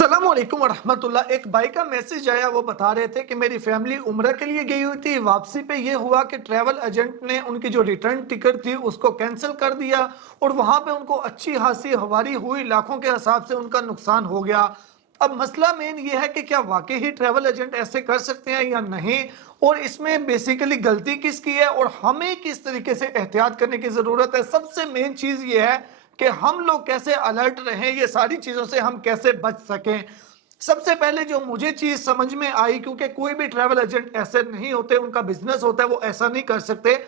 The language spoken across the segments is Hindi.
अस्सलाम वालेकुम वरहमतुल्लाह। एक भाई का मैसेज आया, वो बता रहे थे कि मेरी फैमिली उम्रा के लिए गई हुई थी। वापसी पे ये हुआ कि ट्रैवल एजेंट ने उनकी जो रिटर्न टिकट थी उसको कैंसिल कर दिया और वहां पे उनको अच्छी खासी हवारी हुई, लाखों के हिसाब से उनका नुकसान हो गया। अब मसला मेन ये है कि क्या वाकई ही ट्रैवल एजेंट ऐसे कर सकते हैं या नहीं, और इसमें बेसिकली गलती किसकी है और हमें किस तरीके से एहतियात करने की जरूरत है। सबसे मेन चीज ये है कि हम लोग कैसे अलर्ट रहें, ये सारी चीजों से हम कैसे बच सकें। सबसे पहले जो मुझे चीज समझ में आई, क्योंकि कोई भी ट्रैवल एजेंट ऐसे नहीं होते, उनका बिजनेस होता है, वो ऐसा नहीं कर सकते,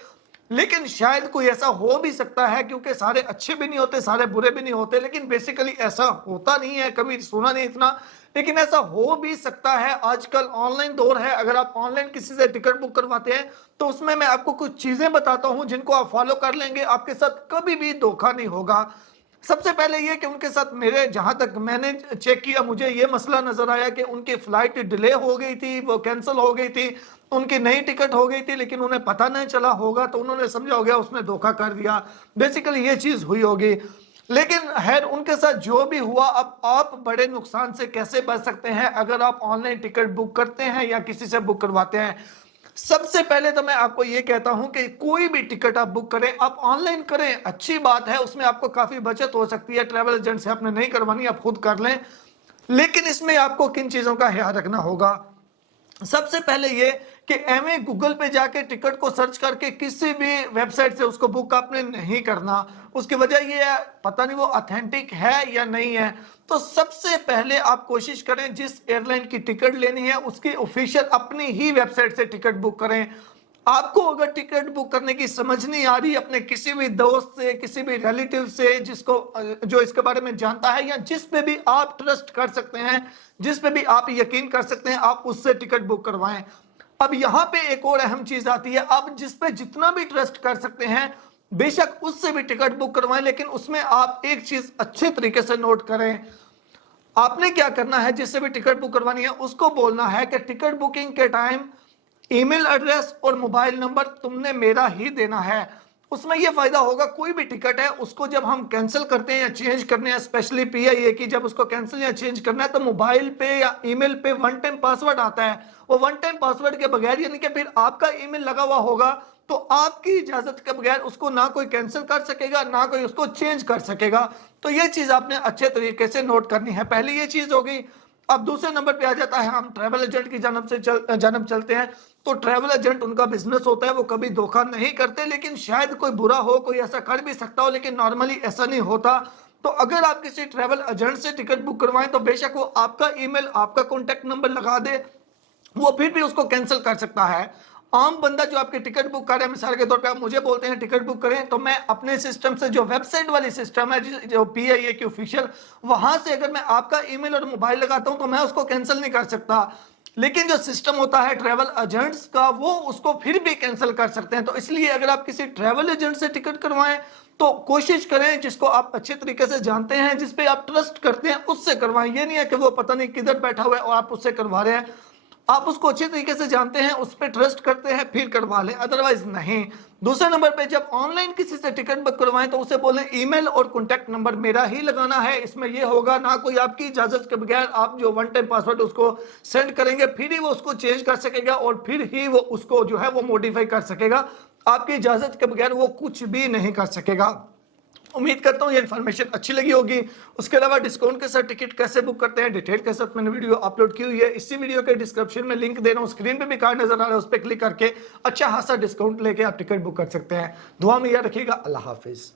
लेकिन शायद कोई ऐसा हो भी सकता है, क्योंकि सारे अच्छे भी नहीं होते, सारे बुरे भी नहीं होते, लेकिन बेसिकली ऐसा होता नहीं है, कभी सुना नहीं इतना, लेकिन ऐसा हो भी सकता है। आजकल ऑनलाइन दौर है, अगर आप ऑनलाइन किसी से टिकट बुक करवाते हैं तो उसमें मैं आपको कुछ चीजें बताता हूं जिनको आप फॉलो कर लेंगे, आपके साथ कभी भी धोखा नहीं होगा। सबसे पहले ये कि उनके साथ मेरे जहां तक मैंने चेक किया, मुझे ये मसला नजर आया कि उनकी फ्लाइट डिले हो गई थी, वो कैंसिल हो गई थी, उनकी नई टिकट हो गई थी, लेकिन उन्हें पता नहीं चला होगा, तो उन्होंने समझा हो गया उसने धोखा कर दिया। बेसिकली ये चीज हुई होगी, लेकिन खैर उनके साथ जो भी हुआ, अब आप बड़े नुकसान से कैसे बच सकते हैं अगर आप ऑनलाइन टिकट बुक करते हैं या किसी से बुक करवाते हैं। सबसे पहले तो मैं आपको यह कहता हूं कि कोई भी टिकट आप बुक करें, आप ऑनलाइन करें, अच्छी बात है, उसमें आपको काफी बचत हो सकती है। ट्रैवल एजेंट से आपने नहीं करवानी, आप खुद कर लें, लेकिन इसमें आपको किन चीजों का ख्याल रखना होगा। सबसे पहले ये कि एमए गूगल पे जाके टिकट को सर्च करके किसी भी वेबसाइट से उसको बुक आपने नहीं करना। उसकी वजह ये है, पता नहीं वो ऑथेंटिक है या नहीं है। तो सबसे पहले आप कोशिश करें, जिस एयरलाइन की टिकट लेनी है उसकी ऑफिशियल अपनी ही वेबसाइट से टिकट बुक करें। आपको अगर टिकट बुक करने की समझ नहीं आ रही, अपने किसी भी दोस्त से, किसी भी रिलेटिव से जिसको जो इसके बारे में जानता है, या जिस पे भी आप ट्रस्ट कर सकते हैं, जिस पे भी आप यकीन कर सकते हैं, आप उससे टिकट बुक करवाएं। अब यहां पे एक और अहम चीज आती है, आप जिस पे जितना भी ट्रस्ट कर सकते हैं बेशक उससे भी टिकट बुक करवाएं, लेकिन उसमें आप एक चीज अच्छे तरीके से नोट करें। आपने क्या करना है, जिससे भी टिकट बुक करवानी है उसको बोलना है कि टिकट बुकिंग के टाइम ईमेल एड्रेस और मोबाइल नंबर तुमने मेरा ही देना है। उसमें यह फायदा होगा, कोई भी टिकट है उसको जब हम कैंसिल करते हैं या चेंज करने हैं, स्पेशली पीआईए की, जब उसको कैंसिल या चेंज करना है तो मोबाइल पे या ईमेल पे वन टाइम पासवर्ड आता है। वो वन टाइम पासवर्ड के बगैर, यानी कि फिर आपका ईमेल लगा हुआ होगा, तो आपकी इजाजत के बगैर उसको ना कोई कैंसिल कर सकेगा, ना कोई उसको चेंज कर सकेगा। तो ये चीज आपने अच्छे तरीके से नोट करनी है। पहली ये चीज होगी। अब दूसरे नंबर पे आ जाता है, हम ट्रैवल एजेंट की जानब चलते हैं। तो ट्रैवल एजेंट, उनका बिजनेस होता है, वो कभी धोखा नहीं करते, लेकिन शायद कोई बुरा हो, कोई ऐसा कर भी सकता हो, लेकिन नॉर्मली ऐसा नहीं होता। तो अगर आप किसी ट्रैवल एजेंट से टिकट बुक करवाएं तो बेशक वो आपका ईमेल, आपका कॉन्टैक्ट नंबर लगा दे, वो फिर भी उसको कैंसिल कर सकता है। आम बंदा जो आपकी टिकट बुक कर रहा है, मिसाल के तौर पे आप मुझे बोलते हैं टिकट बुक करें, तो मैं अपने सिस्टम से, जो वेबसाइट वाली सिस्टम है जो पीआईए की ऑफिशियल, वहां से अगर मैं आपका ईमेल और मोबाइल लगाता हूं तो मैं उसको कैंसिल नहीं कर सकता, लेकिन जो सिस्टम होता है ट्रैवल एजेंट्स का, वो उसको फिर भी कैंसिल कर सकते हैं। तो इसलिए अगर आप किसी ट्रैवल एजेंट से टिकट करवाएं तो कोशिश करें जिसको आप अच्छे तरीके से जानते हैं, जिस पे आप ट्रस्ट करते हैं, उससे करवाएं। ये नहीं है कि वो पता नहीं किधर बैठा हुआ है और आप उससे करवा रहे हैं, आप उसको अच्छे तरीके से जानते हैं, उस पर ट्रस्ट करते हैं, फिर करवा लें, अदरवाइज नहीं। दूसरे नंबर पे जब ऑनलाइन किसी से टिकट बुक करवाएं तो उसे बोलें ईमेल और कॉन्टैक्ट नंबर मेरा ही लगाना है। इसमें यह होगा, ना कोई आपकी इजाजत के बगैर आप जो वन टाइम पासवर्ड उसको सेंड करेंगे, फिर ही वो उसको चेंज कर सकेगा और फिर ही वो उसको जो है वो मॉडिफाई कर सकेगा। आपकी इजाजत के बगैर वो कुछ भी नहीं कर सकेगा। उम्मीद करता हूँ ये इन्फॉर्मेशन अच्छी लगी होगी। उसके अलावा डिस्काउंट के साथ टिकट कैसे बुक करते हैं, डिटेल के साथ मैंने वीडियो अपलोड की हुई है। इसी वीडियो के डिस्क्रिप्शन में लिंक दे रहा हूँ, स्क्रीन पे भी कार्ड नजर आ रहा है, उस पर क्लिक करके अच्छा खासा डिस्काउंट लेके आप टिकट बुक कर सकते हैं। दुआ में याद रखिएगा। अल्लाह हाफिज।